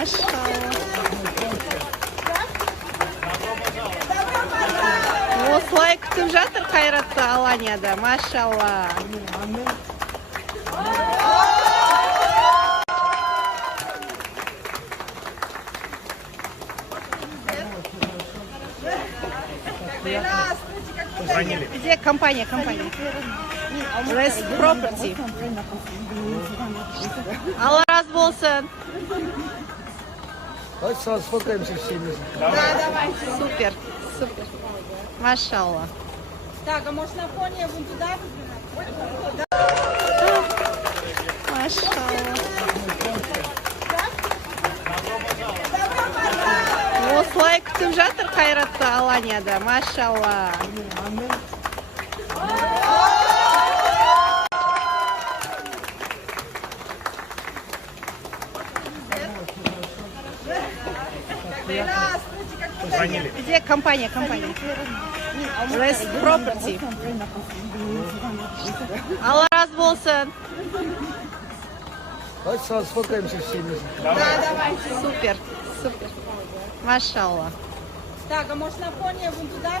Машалла. Осылай күтіп жатыр Қайратты Аланияда. Машалла. Где компания? Rest Property. Алла разы болсын. Давайте сфоткаемся все вместе. Да, давайте. Супер. Машалла. Так, а может на фоне вон туда? Машалла. Осылай күтіп жатыр Қайратты Аланияда. Машалла. Где компания? Rest Property. Алла разы болсын. Давайте сфоткаемся все вместе. Да, давайте. Супер. Машалла. Так, а может на фоне вон туда?